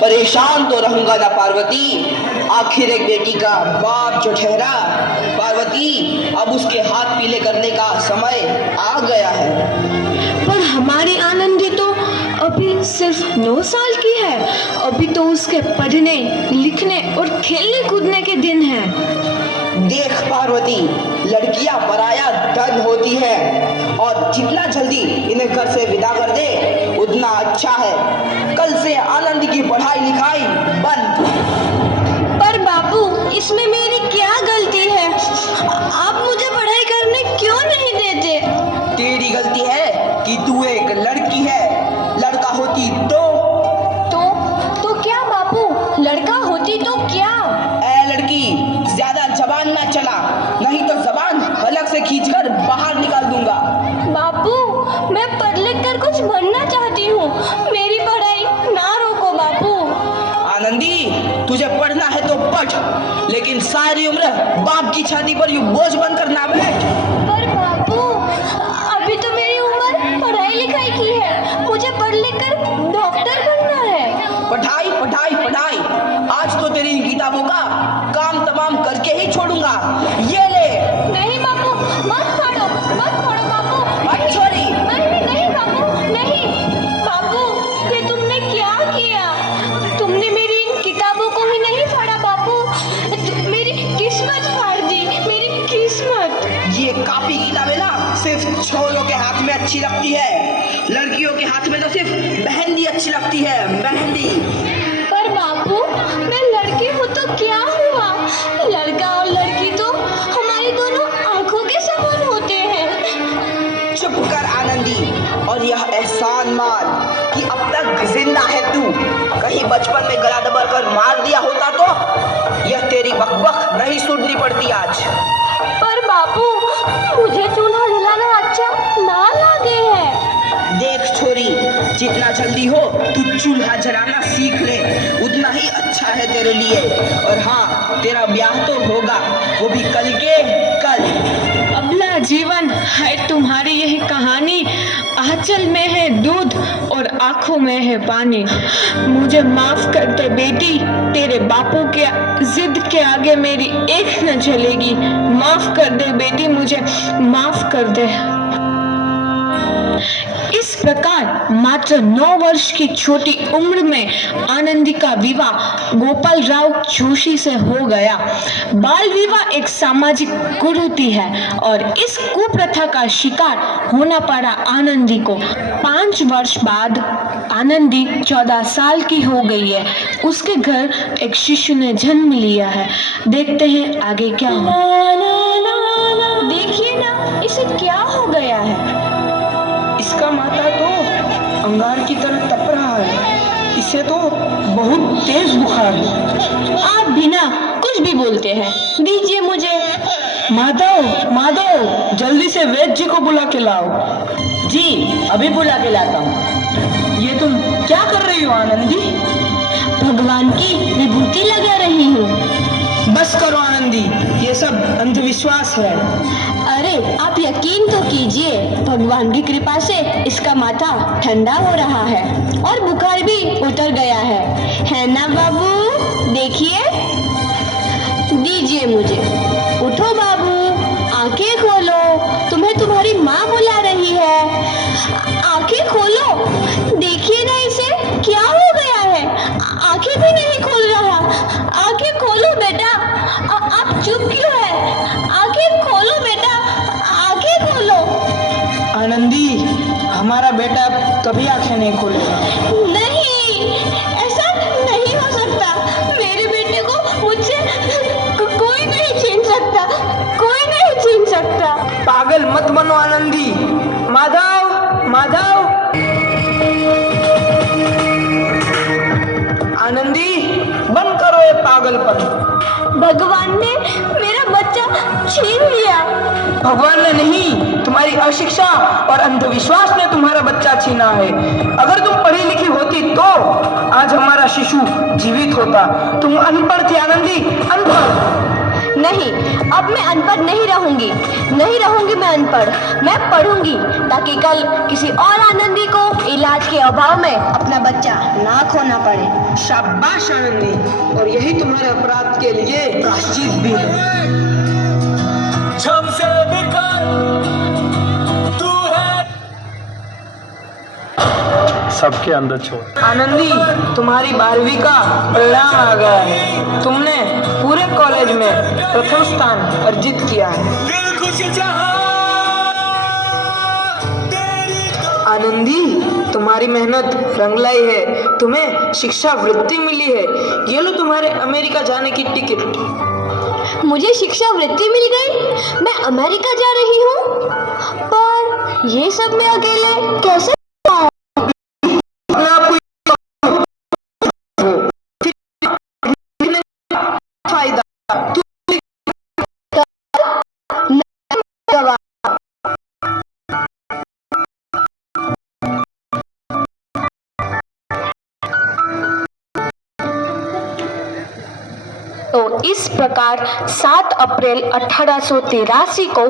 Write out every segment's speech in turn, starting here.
परेशान तो रहूंगा ना पार्वती। आखिर एक बेटी का बाप जो ठहरा। पार्वती, अब उसके हाथ पीले करने का समय आ गया है। पर हमारी आनंदी तो अभी सिर्फ 9 साल की है। अभी तो उसके पढ़ने लिखने और खेलने कूदने के दिन हैं। देख पार्वती, लड़कियां पराया धन होती है और जितना जल्दी इन्हें घर से विदा कर दे उतना अच्छा है। कल से आनंद की पढ़ाई लिखाई बंद। पर बापू, इसमें मेरी क्या गलती है? आप मुझे पढ़ाई करने क्यों नहीं देते? तेरी गलती है कि तू एक लड़की है। लड़का होती तो क्या बापू? लड़का होती तो क्या? ए लड़की, ज्यादा जबान ना चला, नहीं तो जबान हलक से खींचकर बाहर निकाल दूंगा। बापू, मैं पढ़ लिख कर कुछ बनना चाहती हूँ। मेरी पढ़ाई ना रोको बापू। आनंदी, तुझे पढ़ना है तो पढ़, लेकिन सारी उम्र बाप की छाती पर यूं बोझ बनकर ना बैठ। पर बापू, अभी तो मेरी उम्र पढ़ाई लिखाई की है। मुझे पढ़ लिख कर डॉक्टर बनना है। पढ़ाई पढ़ाई पढ़ाई, आज तो तेरी इन किताबों का काम तमाम करके ही छोड़ूंगा। ये ले। नहीं बापू, मत छोड़ो बापू। मत छोड़ी। नहीं बापू, नहीं। बापू, ये तुमने क्या किया? तुमने मेरी इन किताबों को ही नहीं फाड़ा बापू, मेरी किस्मत फाड़ दी, मेरी किस्मत। ये कापी किताबें ना सिर्फ छोरों के हाथ में अच्छी लगती है। लड़कियों के हाथ में तो सिर्फ मेहंदी अच्छी लगती है, मेहंदी। पर बापू, मैं लड़की हूँ तो क्या हुआ? लड़का और लड़की तो हमारी दोनों आंखों के समान होते हैं। चुप कर आनंदी, और यह एहसान मान कि अब तक जिंदा है तू। कहीं बचपन में गला दबाकर मार दिया होता तो यह तेरी बकबक नहीं सुननी पड़ती आज। पर बापू, मुझे चूल्हा जलाना अच्छा ना लगे है। देख छोरी, जितना जल्दी हो तू चूल्हा जलाना सीख ले, उतना ही अच्छा है तेरे लिए। और हाँ, तेरा ब्याह तो होगा, वो भी कल के कल। अबला जीवन है तुम्हारी यही कहानी। आंचल में है दूध और आंखों में है पानी। मुझे माफ कर दे बेटी, तेरे बापू के जिद के आगे मेरी एक न चलेगी। माफ कर दे बेटी, मुझे माफ कर दे। इस प्रकार मात्र 9 वर्ष की छोटी उम्र में आनंदी का विवाह गोपाल राव जोशी से हो गया। बाल विवाह एक सामाजिक कुरीति है और इस कुप्रथा का शिकार होना पड़ा आनंदी को। 5 वर्ष बाद आनंदी 14 साल की हो गई है। उसके घर एक शिशु ने जन्म लिया है। देखते हैं आगे क्या हो। देखिए ना, इसे क्या हो गया है? इसका माथा तो अंगार की तरह तप रहा है। इसे तो बहुत तेज बुखार है। आप बिना कुछ भी बोलते हैं, दीजिए मुझे। माधव, जल्दी से वैद्य जी को बुला के लाओ। जी, अभी बुला के लाता हूँ। ये तुम क्या कर रही हो आनंदी? भगवान की विभूति लगा रही हूँ। बस करो आनंदी, ये सब अंधविश्वास है। अरे आप यकीन तो कीजिए, भगवान की कृपा से इसका माथा ठंडा हो रहा है और बुखार भी उतर गया है ना बाबू? देखिए, दीजिए मुझे। उठो बाबू, आंखें खोलो, तुम्हें तुम्हारी माँ बुला रही है। आंखें खोलो, देखिए ना इसे क्या हो गया है। आंखें भी नहीं खोल रहा। आंखें खोलो बेटा। आप चुप क्यों है? आंखें खोलो बेटा, आंखें खोलो। आनंदी, हमारा बेटा कभी आंखें नहीं खोलेगा। नहीं, ऐसा नहीं हो सकता। मेरे बेटे को मुझसे कोई नहीं छीन सकता, कोई नहीं छीन सकता। पागल मत बनो आनंदी। माधव, आनंदी, बंद करो ये पागलपन। भगवान ने मेरा बच्चा छीन लिया। भगवान ने नहीं, तुम्हारी अशिक्षा और अंधविश्वास ने तुम्हारा बच्चा छीना है। अगर तुम पढ़ी लिखी होती तो आज हमारा शिशु जीवित होता। तुम अनपढ़ थी आनंदी, अनपढ़। नहीं, अब मैं अनपढ़ नहीं रहूंगी मैं अनपढ़। मैं पढ़ूंगी ताकि कल किसी और आनंदी को इलाज के अभाव में अपना बच्चा ना खोना पड़े। शाबाश आनंदी, और यही तुम्हारे अपराध के लिए प्रायश्चित भी है। हमसे बिखर तू है सबके अंदर छोड़। आनंदी, तुम्हारी 12वीं का परिणाम आ गया है। तुमने पूरे कॉलेज में प्रथम स्थान अर्जित किया है। दिल खुश जहां तेरी आनंदी, तुम्हारी मेहनत रंग लाई है। तुम्हें शिक्षा वृत्ति मिली है। ये लो तुम्हारे अमेरिका जाने की टिकट। मुझे शिक्षा वृत्ति मिल गई, मैं अमेरिका जा रही हूँ। पर ये सब मैं अकेले कैसे? फायदा तो इस प्रकार 7 अप्रैल 1883 को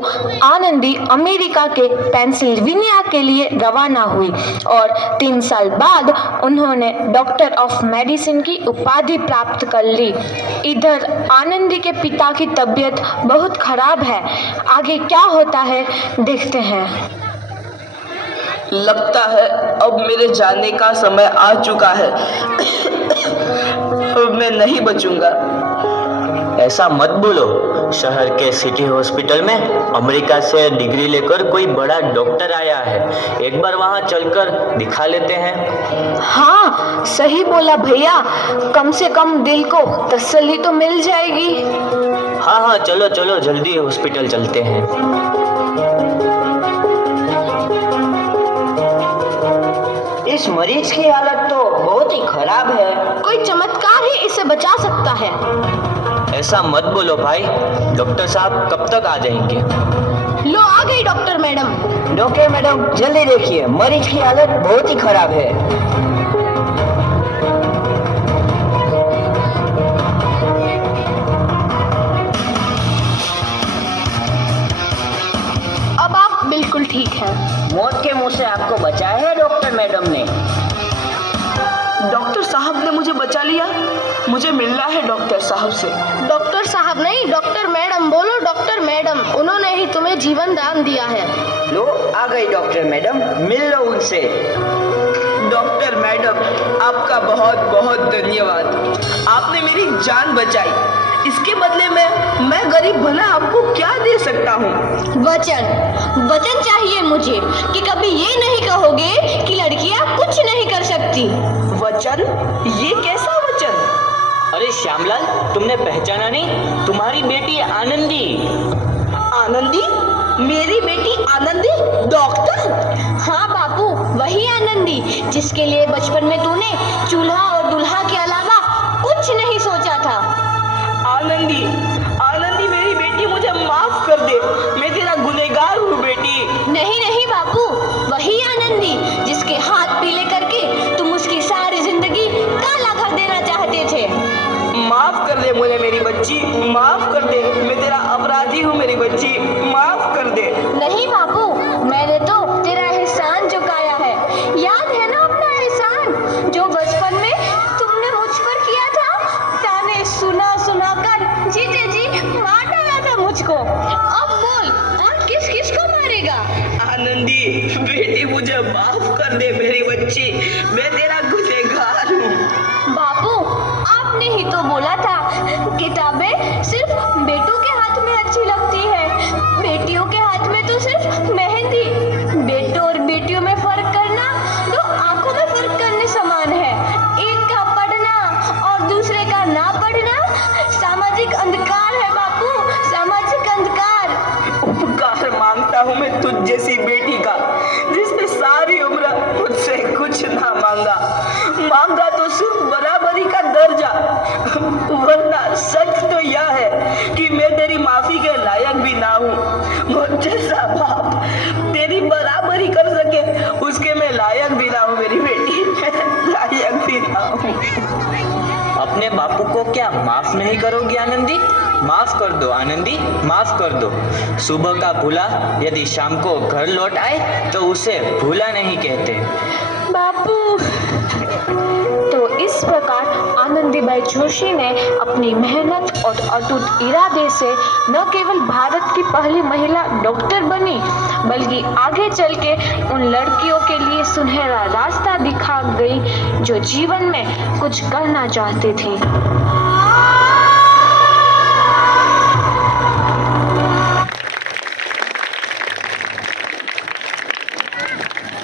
आनंदी अमेरिका के पेंसिल्वेनिया के लिए रवाना हुई और 3 साल बाद उन्होंने डॉक्टर ऑफ मेडिसिन की उपाधि प्राप्त कर ली। इधर आनंदी के पिता की तबीयत बहुत खराब है। आगे क्या होता है देखते हैं। लगता है अब मेरे जाने का समय आ चुका है। अब मैं नहीं बचूंगा। ऐसा मत बोलो। शहर के सिटी हॉस्पिटल में अमेरिका से डिग्री लेकर कोई बड़ा डॉक्टर आया है। एक बार वहां चलकर दिखा लेते हैं। हाँ, सही बोला भैया। कम से कम दिल को तसल्ली तो मिल जाएगी। हाँ हाँ, चलो चलो जल्दी हॉस्पिटल चलते हैं। इस मरीज की हालत तो बहुत ही खराब है। कोई चमत्कार ही इसे बचा सकता है। ऐसा मत बोलो भाई। डॉक्टर साहब कब तक आ जाएंगे? लो आ गई डॉक्टर मैडम। डॉक्टर मैडम जल्दी देखिए, मरीज की हालत बहुत ही खराब है। अब आप बिल्कुल ठीक हैं। मौत के मुंह से आपको बचाया है डॉक्टर मैडम ने। डॉक्टर साहब ने मुझे बचा लिया। मुझे मिलना है डॉक्टर साहब से। डॉक्टर साहब नहीं, डॉक्टर मैडम बोलो। डॉक्टर मैडम, उन्होंने ही तुम्हें जीवन दान दिया है। लो आ गई डॉक्टर मैडम, मिल लो उनसे। डॉक्टर मैडम, आपका बहुत बहुत धन्यवाद। आपने मेरी जान बचाई। इसके बदले में मैं गरीब भला आपको क्या दे सकता हूँ? वचन चाहिए मुझे कि कभी ये नहीं कहोगे कि लड़कियां कुछ नहीं कर सकती। वचन? ये कैसा वचन? अरे श्यामलाल, तुमने पहचाना नहीं? तुम्हारी बेटी आनंदी। आनंदी? मेरी बेटी आनंदी डॉक्टर? हाँ बापू, वही आनंदी जिसके लिए बचपन में तूने चूल्हा और दूल्हा के अलावा कुछ नहीं सोचा था। आनंदी, आनंदी मेरी बेटी, मुझे माफ कर दे। मैं तेरा गुनहगार हूँ बेटी। नहीं नहीं बापू, वही आनंदी जिसके हाथ पीले करके तुम उसकी सारी जिंदगी काला कर देना चाहते थे। माफ कर दे मुझे मेरी बच्ची, माफ कर दे। मैं तेरा अपराधी हूँ मेरी बच्ची, माफ कर दे। नहीं बापू, मैंने तो तेरा एहसान चुकाया है। याद है ना अपना एहसान जो बचपन में तुमने मुझ पर किया था? ताने सुना सुना कर जीते जी मार डाला था मुझको। अब बोल, और किस किस को मारेगा? आनंदी बेटी, मुझे माफ कर दे मेरी बच्ची। मैं तेरा गुनहगार हूँ। बापू, आपने ही तो बोला था किताबें सिर्फ बेटों के हाथ में अच्छी लगती है, बेटियों के हाथ में तो सिर्फ मेहंदी। बेटों और बेटियों में फर्क करना दो आंखों में फर्क करने समान है। एक का पढ़ना और दूसरे का ना पढ़ना सामाजिक अंधकार है बापू, सामाजिक अंधकार। उपकार मांगता हूँ मैं तुझ जैसी बेटी का, जिसने सारी उम्र मुझसे कुछ ना मांगा तो सिर्फ बराबरी का दर्जा। वरना सच तो यह है कि मैं तेरी माफी के लायक भी ना हूँ। मुझ जैसा बाप तेरी बराबरी कर सके उसके मैं लायक भी ना हूँ मेरी बेटी, मैं लायक भी ना हूँ। अपने बापू को क्या माफ नहीं करोगी आनंदी? माफ कर दो आनंदी, माफ कर दो। सुबह का भूला यदि शाम को घर लौट आए तो उसे भूला नहीं कहते। बापू। तो इस प्रकार आनंदीबाई जोशी ने अपनी मेहनत और अटूट इरादे से न केवल भारत की पहली महिला डॉक्टर बनी, बल्कि आगे चल के उन लड़कियों के लिए सुनहरा रास्ता दिखा गई जो जीवन में कुछ करना चाहती थी।